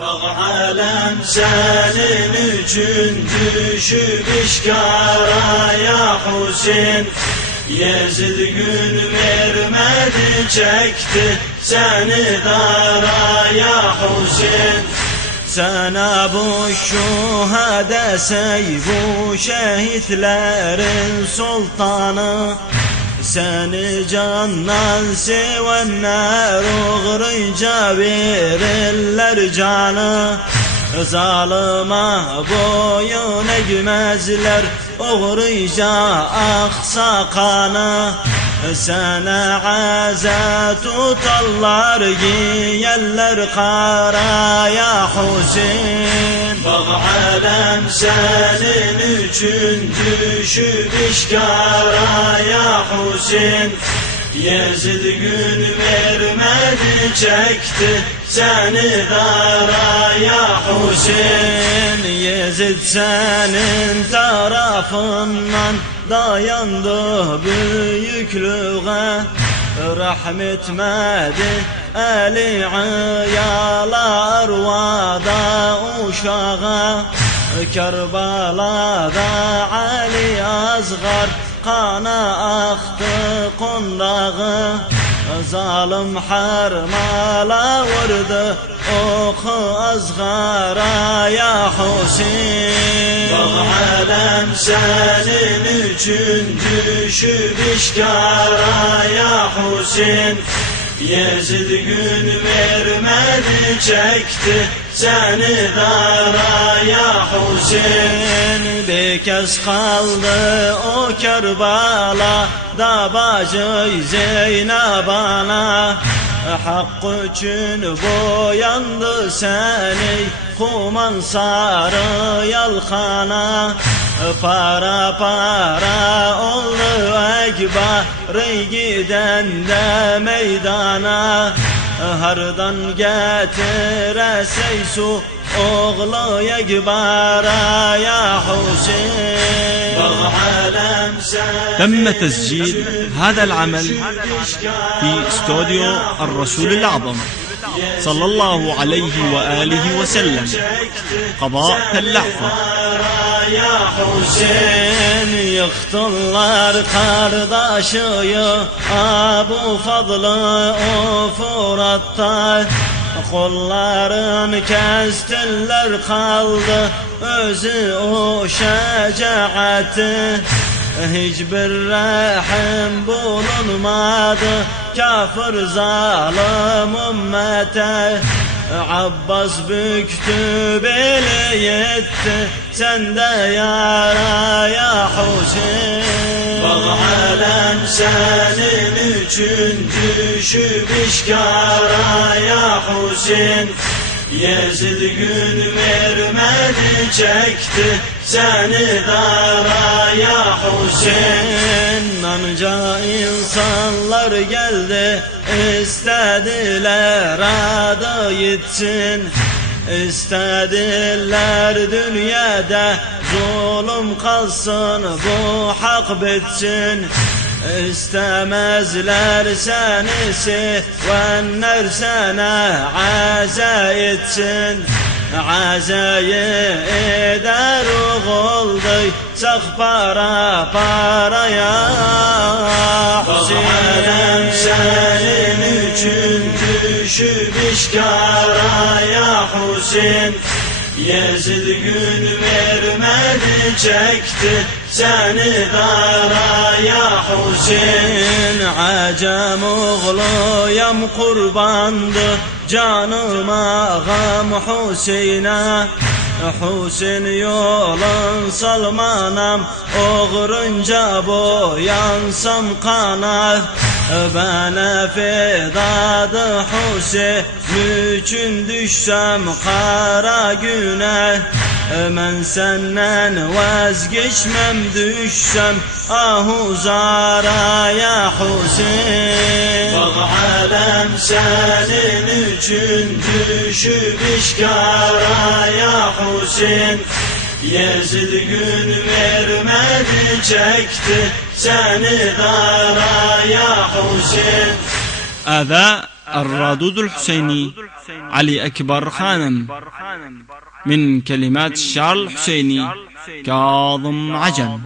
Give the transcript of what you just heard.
Alem senin için düşüp işkara ya Hüseyin. Yezid gün vermedi çekti seni dara ya Hüseyin. Sana bu şuhada bu şehitlerin sultanı, seni candan sevenler uğrunca verirler canı. Zalime boyun eğmezler uğrunca aksa kanı. Sana aza tutarlar giyerler kara ya Hüseyin. Alem senin için düşüp işkara ya Hüseyin. Yezid gün vermedi çekti seni dara ya Hüseyin. Yezid senin tarafından dayandı büyüklüğe, rahmetmedi eli yalar vada uşağa. Kerbala'da Ali Asgar kana aktı kondağı, zalim harmala vurdu oku Asgar'a ya Hüseyin. Alem senin için düşüp işkara ya Hüseyin. Yezid gün vermedi çekti seni dara ya Hüseyin. Bir kez kaldı o Kerbala'da bacı Zeynep ana, hak için boyandı seni kuman sarı yalkana. Para para oldu ekbari giden de meydana, hardan getirese su oğlu ekbara ya Hüseyin. تم تسجيل هذا العمل في استوديو الرسول الأعظم صلى الله عليه وآله وسلم، قضاء اللحظة. Ya Hüseyin yıktılar kardeşi Abu Fadlı o Fırat'ta, kollarını kestiler kaldı özü o şecaati. Hiçbir rahim bulunmadı kafir zalim ümmete, Abbas büktü beli yetti sende yara ya Hüseyin. Alem senin için düşüp işkara ya Hüseyin. Yezid gün vermedi çekti seni dara ya Hüseyin. Anca insanlar geldi istediler adı gitsin, istediler dünyada zulüm kalsın bu hak bitsin. İstemezler seni sevenler sana aza etsin, azayı eder oğuldu sak para para ya Hüseyin. Senin için düşüp işkara ya Hüseyin. Yezid gün vermedi çekti seni dara ya Hüseyin. Acem oğluyam kurbandı canım ağam Hüseyin'e, Hüseyin yolun salmanam uğrunca boyansam kana. Bana fedadı Hüseyin için düşsem kara günah, ben senden vazgeçmem düşsem ahuzara ya Hüseyin. Alem senin için düşüp işkara ya Hüseyin. Yezid gün vermedi çekti seni dara ya Hüseyin. هذا الرادود الحسيني علي أكبر خانم، من كلمات الشاعر الحسيني كاظم عجم.